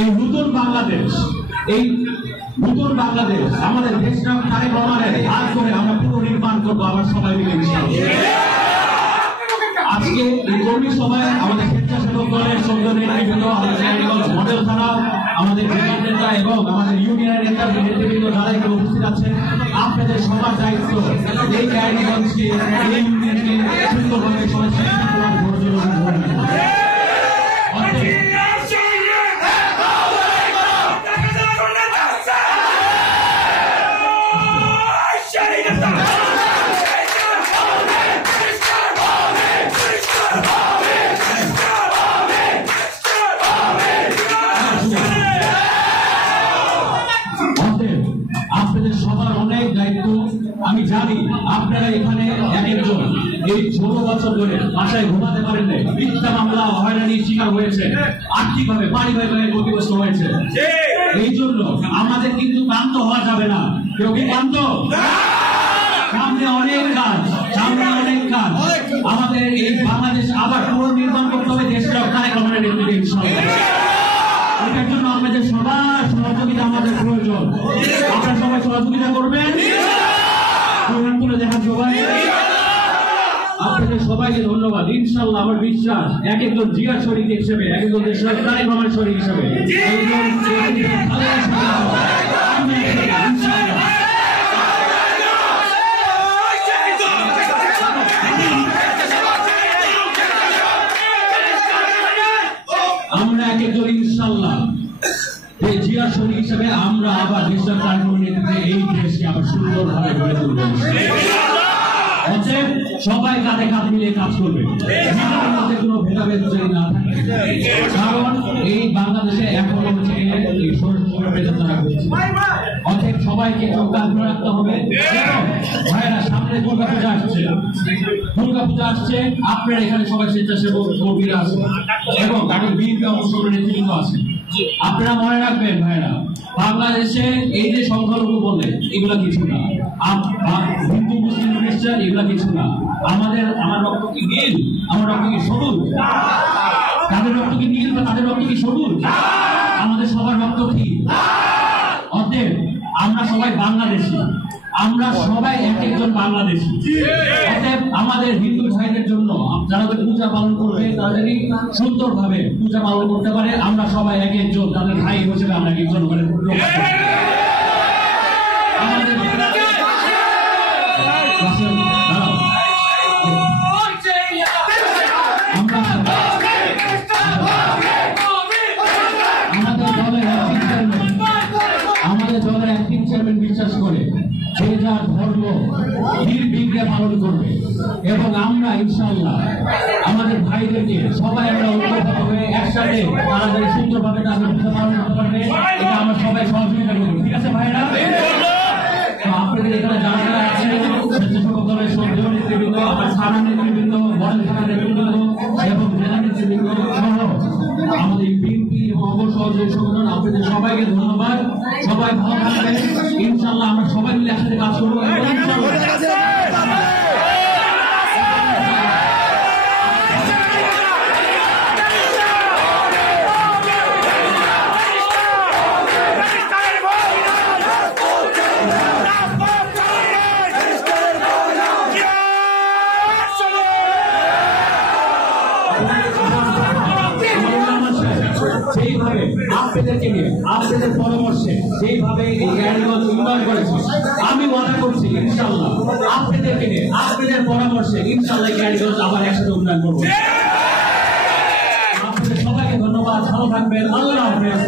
এই নতুন বাংলাদেশ, এই নতুন বাংলাদেশ আমাদের দেশটা তারেক রহমানের হাত করে আমরা পুনর্নির্মাণ করবো আবার সবাই মিলে ইনশাআল্লাহ। আজকে এই কর্মী সভায় আমাদের স্বেচ্ছাসেবক দলের সদস্য নেতৃবৃন্দ, আমাদের মডেল থানা, আমাদের বিভাগ নেতা এবং আমাদের ইউনিয়নের নেতৃবৃন্দ যারা এখানে উপস্থিত আছেন, আপনাদের সবার দায়িত্ব এই ক্যারিগঞ্জকে, এই ইউনিয়নকে সুন্দরভাবে সবাই সবার অনেক দায়িত্ব। আমি জানি আপনারা এখানে এক একজন এই 16 বছর ধরে বাসায় ঘুমাতে পারেন না, মিথ্যা মামলা হয়রানির শিকার হয়েছে, আর্থিকভাবে পারিবারিকভাবে ক্ষতিগ্রস্ত হয়েছে। এই জন্য আমাদের কিন্তু ক্লান্ত হওয়া যাবে না। কেউ কি ক্লান্ত? সামনে অনেক কাজ, সামনে অনেক কাজ। আমাদের এই বাংলাদেশ আবার পুনর্নির্মাণ করতে হবে দেশটা তারেক রহমানের নেতৃত্বে ইনশাআল্লাহ। এটার জন্য আমাদের সবার সহযোগিতা আমাদের প্রয়োজন। আপনারা সবাই সহযোগিতা করবেন, তুলে দেখান সবাই। আপনাদের সবাইকে ধন্যবাদ। ইনশাআল্লাহ আমার বিশ্বাস এক একজন জিয়ার শরীর হিসেবে, এক একজন দেশের তারেক রহমানের শরীর হিসেবে আমরা এক একজন ইনশাআল্লাহ এই জিয়ার শরীর হিসেবে আমরা আবার দেশের তারেক রহমানের নেতৃত্বে এই দেশকে আবার সুন্দরভাবে গড়ে তুলব। অতএব সবাই কাঁধে কাঁধ মিলিয়ে কাজ করবে, নিজেদের মধ্যে কোনো ভেদাভেদ যদি না থাকে। কারণ এই বাংলাদেশে এখনো হচ্ছে এই ষড়যন্ত্র করছে। অতএব সবাইকে কাজ করে রাখতে হবে। ভাইয়েরা, সামনে দুর্গাপূজা আসছে, দুর্গাপূজা আসছে। আপনারা এখানে সবাই স্বেচ্ছাসেবক কর্মীরা আছে এবং তাদের বিএনপি অংশগ্রহণের নেতৃত্ব আছে। আপনারা মনে রাখবেন ভাইয়েরা, বাংলাদেশে এই যে সংখ্যালঘু বলে এগুলা কিছু না, হিন্দু মুসলিম খ্রিস্টান এগুলা কিছু না। আমার রক্ত কি নীল, আমার রক্ত কি সবুজ? তাদের রক্ত কি নীল বা তাদের রক্ত কি সবুজ? আমাদের সবার রক্ত কি? অতএব আমরা সবাই বাংলাদেশি, আমরা সবাই এক একজন বাংলাদেশি। অতএব আমাদের হিন্দু ভাইদের জন্য যারা পূজা পালন করবে তাদেরই সুন্দরভাবে পূজা পালন করতে পারে। আমরা সবাই এক একজন তাদের ভাই হিসেবে আমরা এক একজন করে আমাদের দলের অ্যাক্টিং চেয়ারম্যান বিশ্বাস করে যে যার ধর্ম নির্বিঘ্নে পালন করবে এবং আমরা ইনশাআল্লাহ আমাদের ভাইদেরকে সবাই আমরা ঐক্যবদ্ধ হয়ে একসাথে তারা যাতে সুন্দরভাবে তাদের পূজা পালন করতে পারবে, এটা আমরা সবাই সহযোগিতা করবো। ঠিক আছে ভাইরা? আপনাদের এখানে যারা যারা আছেন, স্বেচ্ছাসেবক দলের সক্রিয় নেতৃবৃন্দ, আমার থানা নেতৃবৃন্দ, মডেল থানা নেতৃবৃন্দ এবং জেলা নেতৃবৃন্দ সহ আমাদের বিএনপি অঙ্গ সহযোগী সংগঠন, আপনাদের সবাইকে ধন্যবাদ। সবাই ভালো থাকবেন। ইনশাআল্লাহ আমরা সবাই মিলে একসাথে কাজ করবো। সেইভাবে আপনাদেরকে নিয়ে আপনাদের পরামর্শে সেইভাবে এই জ্ঞানীগঞ্জ উন্নয়ন করেছে। আমি মনে করছি ইনশাআল্লাহ আপনাদেরকে নিয়ে আপনাদের পরামর্শে ইনশাআল্লাহ জ্ঞানীগঞ্জ আবার একসাথে উন্নয়ন করবো। আপনাদের সবাইকে ধন্যবাদ। ভালো থাকবেন। আল্লাহ হাফেজ।